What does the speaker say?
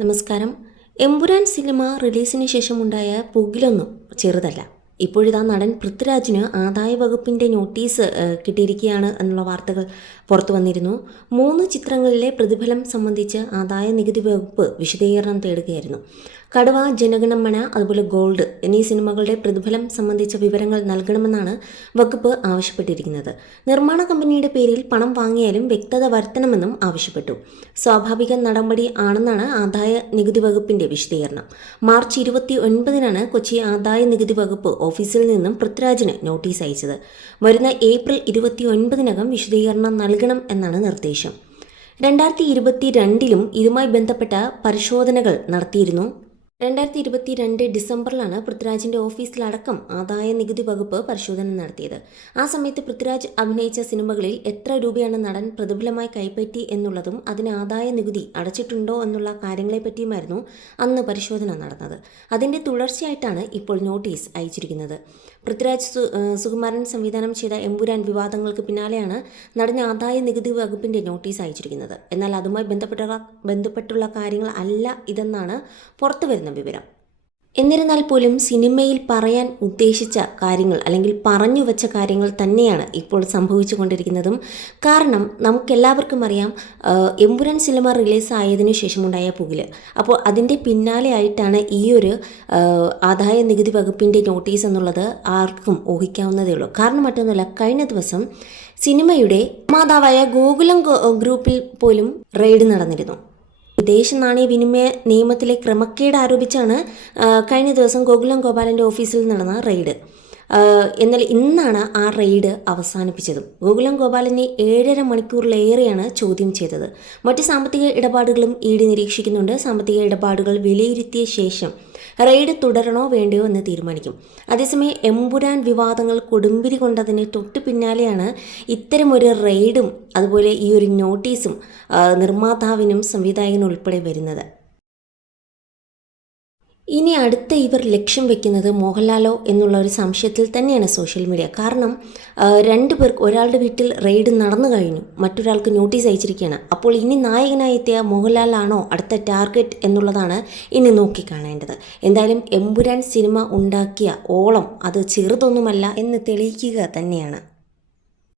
നമസ്കാരം. എമ്പുരാൻ സിനിമ റിലീസിന് ശേഷമുണ്ടായ പുകിലൊന്നും ചെറുതല്ല. ഇപ്പോഴിതാ നടൻ പൃഥ്വിരാജിന് ആദായ വകുപ്പിന്റെ നോട്ടീസ് കിട്ടിയിരിക്കുകയാണ് എന്നുള്ള വാർത്തകൾ പുറത്തു വന്നിരുന്നു. മൂന്ന് ചിത്രങ്ങളിലെ പ്രതിഫലം സംബന്ധിച്ച് ആദായ നികുതി വകുപ്പ് വിശദീകരണം തേടുകയായിരുന്നു. കടുവ ജനഗണമന അതുപോലെ ഗോൾഡ് എന്നീ സിനിമകളുടെ പ്രതിഫലം സംബന്ധിച്ച വിവരങ്ങൾ നൽകണമെന്നാണ് വകുപ്പ് ആവശ്യപ്പെട്ടിരിക്കുന്നത്. നിർമ്മാണ കമ്പനിയുടെ പേരിൽ പണം വാങ്ങിയാലും വ്യക്തത വരുത്തണമെന്നും ആവശ്യപ്പെട്ടു. സ്വാഭാവിക നടപടി ആണെന്നാണ് ആദായ നികുതി വകുപ്പിന്റെ വിശദീകരണം. മാർച്ച് ഇരുപത്തി ഒൻപതിനാണ് കൊച്ചി ആദായ നികുതി വകുപ്പ് ഓഫീസിൽ നിന്നും പൃഥ്വിരാജിന് നോട്ടീസ് അയച്ചത്. വരുന്ന ഏപ്രിൽ ഇരുപത്തി ഒൻപതിനകം വിശദീകരണം നൽകണം എന്നാണ് നിർദ്ദേശം. രണ്ടായിരത്തി ഇരുപത്തി രണ്ടിലും ഇതുമായി ബന്ധപ്പെട്ട പരിശോധനകൾ നടത്തിയിരുന്നു. രണ്ടായിരത്തി ഇരുപത്തി രണ്ട് ഡിസംബറിലാണ് പൃഥ്വിരാജിന്റെ ഓഫീസിലടക്കം ആദായ നികുതി വകുപ്പ് പരിശോധന നടത്തിയത്. ആ സമയത്ത് പൃഥ്വിരാജ് അഭിനയിച്ച സിനിമകളിൽ എത്ര രൂപയാണ് നടൻ പ്രതിഫലമായി കൈപ്പറ്റി എന്നുള്ളതും അതിന് ആദായ നികുതി അടച്ചിട്ടുണ്ടോ എന്നുള്ള കാര്യങ്ങളെപ്പറ്റിയുമായിരുന്നു അന്ന് പരിശോധന നടന്നത്. അതിന്റെ തുടർച്ചയായിട്ടാണ് ഇപ്പോൾ നോട്ടീസ് അയച്ചിരിക്കുന്നത്. പൃഥ്വിരാജ് സുകുമാരൻ സംവിധാനം ചെയ്ത എമ്പുരാൻ വിവാദങ്ങൾക്ക് പിന്നാലെയാണ് നടന്ന ആദായ നികുതി വകുപ്പിന്റെ നോട്ടീസ് അയച്ചിരിക്കുന്നത്. എന്നാൽ അതുമായി ബന്ധപ്പെട്ട ബന്ധപ്പെട്ടുള്ള കാര്യങ്ങൾ അല്ല ഇതെന്നാണ് പുറത്തു വരുന്ന വിവരം. എന്നിരുന്നാൽ പോലും സിനിമയിൽ പറയാൻ ഉദ്ദേശിച്ച കാര്യങ്ങൾ അല്ലെങ്കിൽ പറഞ്ഞു വെച്ച കാര്യങ്ങൾ തന്നെയാണ് ഇപ്പോൾ സംഭവിച്ചു കൊണ്ടിരിക്കുന്നതും കാരണം നമുക്കെല്ലാവർക്കും അറിയാം എമ്പുരാൻ സിനിമ റിലീസ് ആയതിനു ശേഷമുണ്ടായ പുകിൽ. അപ്പോൾ അതിന്റെ പിന്നാലെ ആയിട്ടാണ് ഈ ഒരു ആദായ നികുതി വകുപ്പിന്റെ നോട്ടീസ് എന്നുള്ളത് ആർക്കും ഊഹിക്കാവുന്നതേ ഉള്ളൂ. കാരണം മറ്റൊന്നുമല്ല കഴിഞ്ഞ ദിവസം സിനിമയുടെ മാതാവായ ഗോകുലം ഗ്രൂപ്പിൽ പോലും റെയ്ഡ് നടന്നിരുന്നു. വിദേശ നാണയ വിനിമയ നിയമത്തിലെ ക്രമക്കേട് ആരോപിച്ചാണ് കഴിഞ്ഞ ദിവസം ഗോകുലം ഗോപാലന്റെ ഓഫീസിൽ നടന്ന റെയ്ഡ്. എന്നാൽ ഇന്നാണ് ആ റെയ്ഡ് അവസാനിപ്പിച്ചതും. ഗോകുലം ഗോപാലനെ ഏഴര മണിക്കൂറിലേറെയാണ് ചോദ്യം ചെയ്തത്. മറ്റ് സാമ്പത്തിക ഇടപാടുകളും ഇ ഡി നിരീക്ഷിക്കുന്നുണ്ട്. സാമ്പത്തിക ഇടപാടുകൾ വിലയിരുത്തിയ ശേഷം റെയ്ഡ് തുടരണോ വേണ്ടയോ എന്ന് തീരുമാനിക്കും. അതേസമയം എമ്പുരാൻ വിവാദങ്ങൾ കൊടുമ്പിരി കൊണ്ടതിന് തൊട്ടു പിന്നാലെയാണ് ഇത്തരമൊരു റെയ്ഡും അതുപോലെ ഈ ഒരു നോട്ടീസും നിർമ്മാതാവിനും സംവിധായകനും ഉൾപ്പെടെ വരുന്നത്. ഇനി അടുത്ത ഇവർ ലക്ഷ്യം വെക്കുന്നത് മോഹൻലാലോ എന്നുള്ള ഒരു സംശയത്തിൽ തന്നെയാണ് സോഷ്യൽ മീഡിയ. കാരണം രണ്ടു പേർക്ക് ഒരാളുടെ വീട്ടിൽ റെയ്ഡ് നടന്നു കഴിഞ്ഞു. മറ്റൊരാൾക്ക് നോട്ടീസ് അയച്ചിരിക്കുകയാണ്. അപ്പോൾ ഇനി നായകനായി എത്തിയ മോഹൻലാലാണോ അടുത്ത ടാർഗറ്റ് എന്നുള്ളതാണ് ഇനി നോക്കിക്കാണേണ്ടത്. എന്തായാലും എമ്പുരാൻ സിനിമ ഉണ്ടാക്കിയ ഓളം അത് ചെറുതൊന്നുമല്ല എന്ന് തെളിയിക്കുക തന്നെയാണ്.